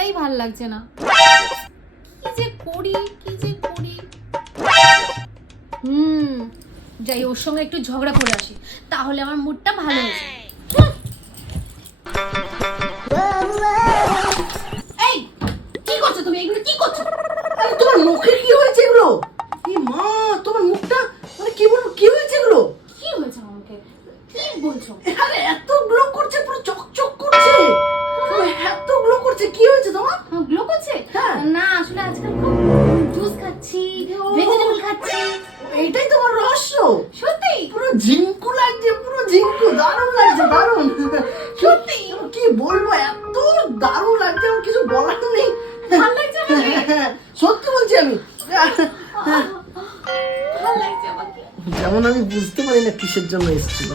একটাই ভাল লাগছে না। কি যে করি। যাই ওর সঙ্গে একটু ঝগড়া করে আসি, তাহলে আমার মুডটা ভালো হয়ে যাবে। এই কি করছো তুমি? এগুলো কি করছো? আরে তোমার মুখে কি হয়েছে এগুলো? এই মা, তোমার মুখটা মানে কি বলবো, কি হয়েছে এগুলো? কি হয়েছে আমার মুখে? কি বলছো? আরে এত গ্লো করছে, পুরো চকচক করছে, পুরো এত গ্লো করছে, কি হয়েছে তোমার? গ্লো করছে? হ্যাঁ। না আসলে আজকাল খুব জুস খাচ্ছি, ভেজিটেবল খাচ্ছি। এইটাই তোমার রহস্য? সত্যি পুরো ঝিঙ্কু লাগছে, পুরো ঝিঙ্কু, দারুণ লাগছে, দারুণ। সত্যি? কি বলবো, এত দারুণ লাগছে, আমার কিছু বলার নেই। ভালো লাগছে আমাকে? সত্যি বলছি আমি। ভালো লাগছে আমাকে। যেমন আমি বুঝতে পারি না কিসের জন্য এসেছিল।